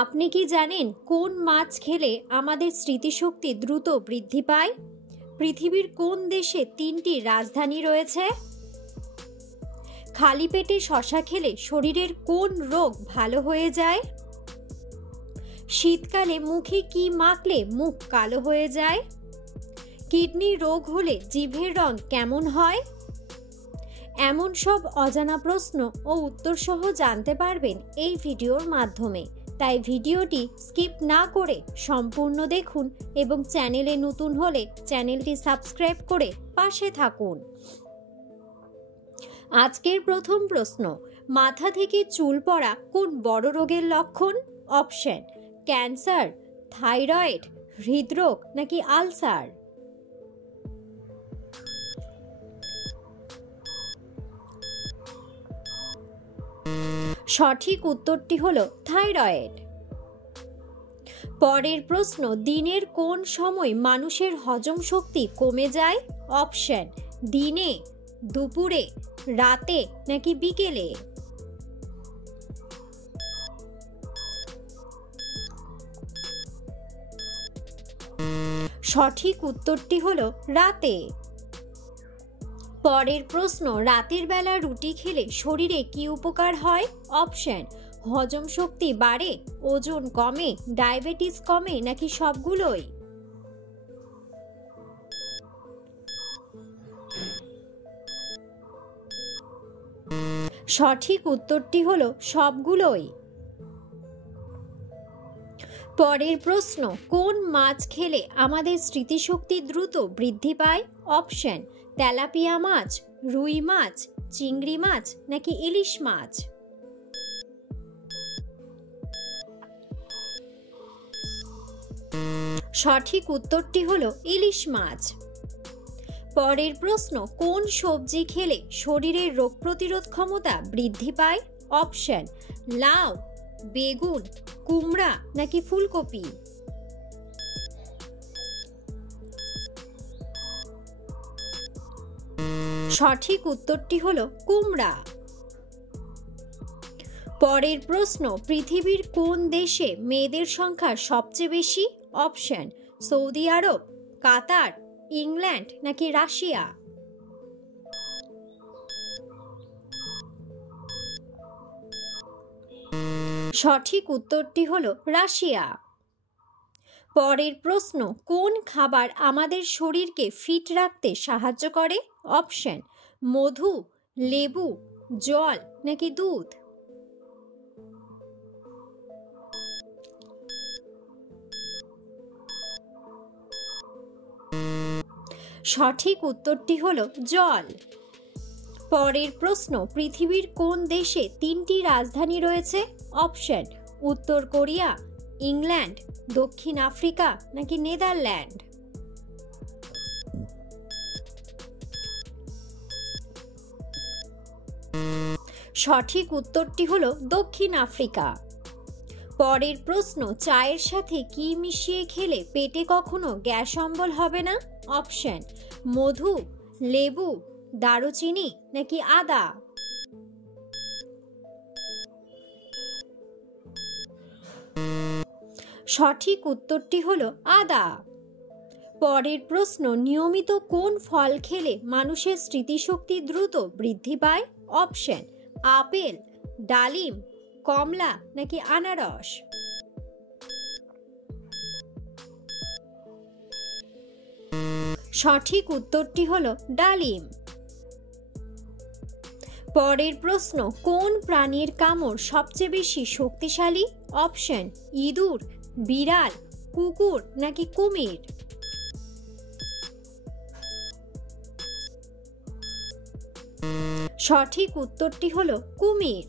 আপনি কি জানেন কোন মাছ খেলে আমাদের স্মৃতিশক্তি দ্রুত বৃদ্ধি পায়? পৃথিবীর কোন দেশে 3টি রাজধানী রয়েছে? খালি পেটে শসা খেলে শরীরের কোন রোগ ভালো হয়ে যায়? শীতকালে মুখে কি মাখলে মুখ কালো হয়ে যায়? কিডনি রোগ হলে জিভের রং কেমন হয়? এমন সব অজানা প্রশ্ন ও উত্তর সহ জানতে পারবেন এই ভিডিওর মাধ্যমে। তাই ভিডিওটি স্কিপ না করে সম্পূর্ণ দেখুন এবং চ্যানেলে নতুন হলে চ্যানেলটি সাবস্ক্রাইব করে পাশে থাকুন। আজকের প্রথম প্রশ্ন, মাথা থেকে চুল পড়া কোন বড় রোগের লক্ষণ? অপশন: ক্যান্সার, থাইরয়েড, হৃদরোগ নাকি আলসার? সঠিক উত্তরটি হলো থাইরয়েড। পরের প্রশ্ন, দিনের কোন সময় মানুষের হজম শক্তি কমে যায়? অপশন: দিনে, দুপুরে, রাতে নাকি বিকেলে? সঠিক উত্তরটি হলো রাতে। পরের প্রশ্ন, রাতের বেলা রুটি খেলে শরীরে কি উপকার হয়? অপশন: হজম শক্তি বাড়ে, ওজন কমে, ডায়াবেটিস কমে নাকি সবগুলোই? সঠিক উত্তরটি হলো সবগুলোই। পরের প্রশ্ন, কোন মাছ খেলে আমাদের স্মৃতিশক্তি দ্রুত বৃদ্ধি পায়? অপশন: তেলাপিয়া মাছ, রুই মাছ, চিংড়ি মাছ নাকি ইলিশ মাছ? সঠিক উত্তরটি হলো ইলিশ মাছ। পরের প্রশ্ন, কোন সবজি খেলে শরীরের রোগ প্রতিরোধ ক্ষমতা বৃদ্ধি পায়? অপশন: লাউ, বেগুন, কুমড়া নাকি ফুলকপি? সঠিক উত্তরটি হলো কুমড়া। পরের প্রশ্ন, পৃথিবীর কোন দেশে মেয়েদের সংখ্যা সবচেয়ে বেশি? অপশন: সৌদি আরব, কাতার, ইংল্যান্ড নাকি রাশিয়া? সঠিক উত্তরটি হলো রাশিয়া। পরের প্রশ্ন, কোন খাবার আমাদের শরীরকে ফিট রাখতে সাহায্য করে? অপশন: মধু, লেবু, জল নাকি দুধ? সঠিক উত্তরটি হলো জল। পরের প্রশ্ন, পৃথিবীর কোন দেশে 3টি রাজধানী রয়েছে? অপশন: উত্তর কোরিয়া, ইংল্যান্ড, দক্ষিণ আফ্রিকা নাকি নেদারল্যান্ড? সঠিক উত্তরটি হলো দক্ষিণ আফ্রিকা। পরের প্রশ্ন, চায়ের সাথে কি মিশিয়ে খেলে পেটে কখনো গ্যাস অম্বল হবে না? অপশন: মধু, লেবু, দারুচিনি নাকি আদা? সঠিক উত্তরটি হলো আদা। পরের প্রশ্ন, নিয়মিত কোন ফল খেলে মানুষের স্মৃতিশক্তি দ্রুত বৃদ্ধি পায়? অপশন: আপেল, ডালিম, কমলা নাকি আনারস? সঠিক উত্তরটি হলো ডালিম। পরের প্রশ্ন, কোন প্রাণীর কামড় সবচেয়ে বেশি শক্তিশালী? অপশন: ইঁদুর, বিড়াল, কুকুর নাকি কুমির? সঠিক উত্তরটি হলো কুমির।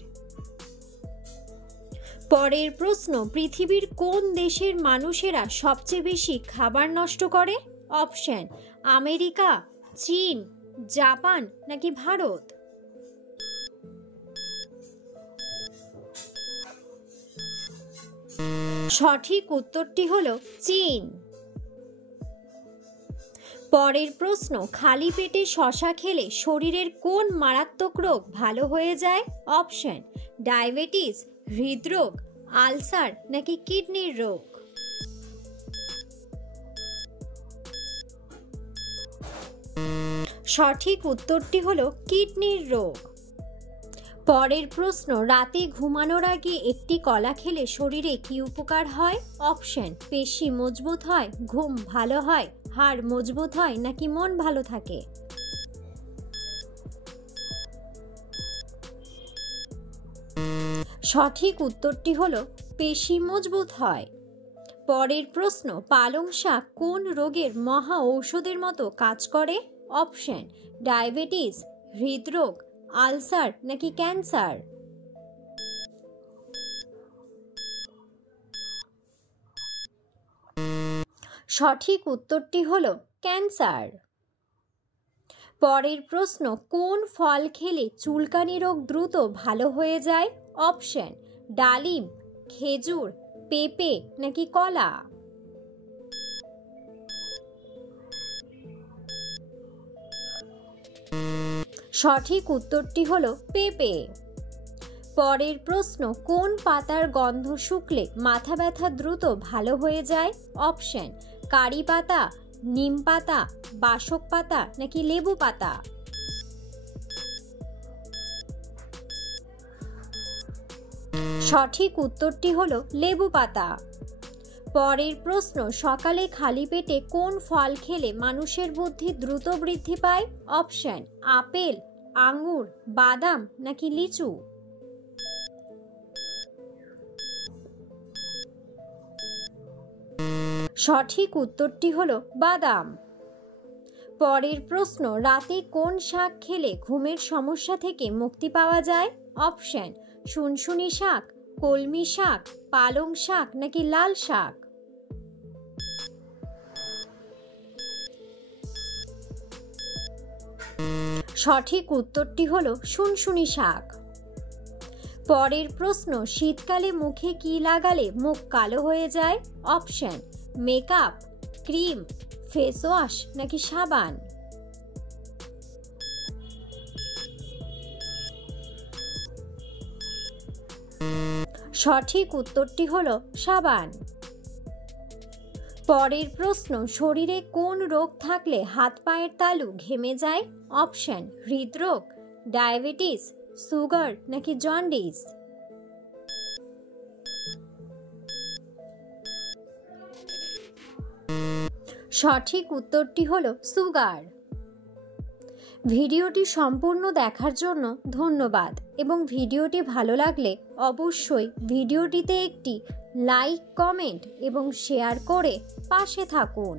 পরের প্রশ্ন, পৃথিবীর কোন দেশের মানুষেরা সবচেয়ে বেশি খাবার নষ্ট করে? অপশন: আমেরিকা, চীন, জাপান নাকি ভারত? সঠিক উত্তরটি হলো চীন। পরের প্রশ্ন, খালি পেটে শসা খেলে শরীরের কোন মারাত্মক রোগ ভালো হয়ে যায়? অপশন: ডায়াবেটিস, হৃদরোগ, আলসার নাকি কিডনির রোগ? সঠিক উত্তরটি হলো কিডনির রোগ। পরের প্রশ্ন, রাতে ঘুমানোর আগে একটি কলা খেলে শরীরে কি উপকার হয়? অপশন, পেশি মজবুত হয়, ঘুম ভালো হয়, হাড় মজবুত হয় নাকি মন ভালো থাকে? সঠিক উত্তরটি হলো পেশি মজবুত হয়। পরের প্রশ্ন, পালং শাক কোন রোগের মহা ঔষধের মতো কাজ করে? অপশন, ডায়াবেটিস, হৃদরোগ, আলসার নাকি ক্যান্সার? সঠিক উত্তরটি হলো ক্যান্সার। পরের প্রশ্ন, কোন ফল খেলে চুলকানি রোগ দ্রুত ভালো হয়ে যায়? অপশন, ডালিম, খেজুর, পেঁপে নাকি কলা? সঠিক উত্তরটি হলো পেঁপে। পরের প্রশ্ন, কোন পাতার গন্ধ শুকলে মাথা ব্যথা দ্রুত ভালো হয়ে যায়? অপশন, কারি পাতা, নিম পাতা, বাসক পাতা নাকি লেবু পাতা? সঠিক উত্তরটি হলো লেবু পাতা। পরের প্রশ্ন, সকালে খালি পেটে কোন ফল খেলে মানুষের বুদ্ধি দ্রুত বৃদ্ধি পায়? অপশন, আপেল, আঙ্গুর, বাদাম নাকি লিচু? সঠিক উত্তরটি হলো বাদাম। পরের প্রশ্ন, রাতে কোন শাক খেলে ঘুমের সমস্যা থেকে মুক্তি পাওয়া যায়? অপশন, শুনশুনি শাক, কলমি শাক, পালং শাক নাকি লাল শাক? সঠিক উত্তরটি হলো শুনশুনি শাক। পরের প্রশ্ন, শীতকালে মুখে কি লাগালে মুখ কালো হয়ে যায়? Option, makeup, cream, face wash নাকি সাবান? সঠিক উত্তরটি হলো সাবান। পরের প্রশ্ন, শরীরে কোন রোগ থাকলে হাত পায়ের তালু ঘেমে যায়? অপশন, হৃদরোগ, ডায়াবেটিস, সুগার নাকি জন্ডিস? সঠিক উত্তরটি হলো সুগার। ভিডিওটি সম্পূর্ণ দেখার জন্য ধন্যবাদ এবং ভিডিওটি ভালো লাগলে অবশ্যই ভিডিওটিতে একটি লাইক, কমেন্ট এবং শেয়ার করে পাশে থাকুন।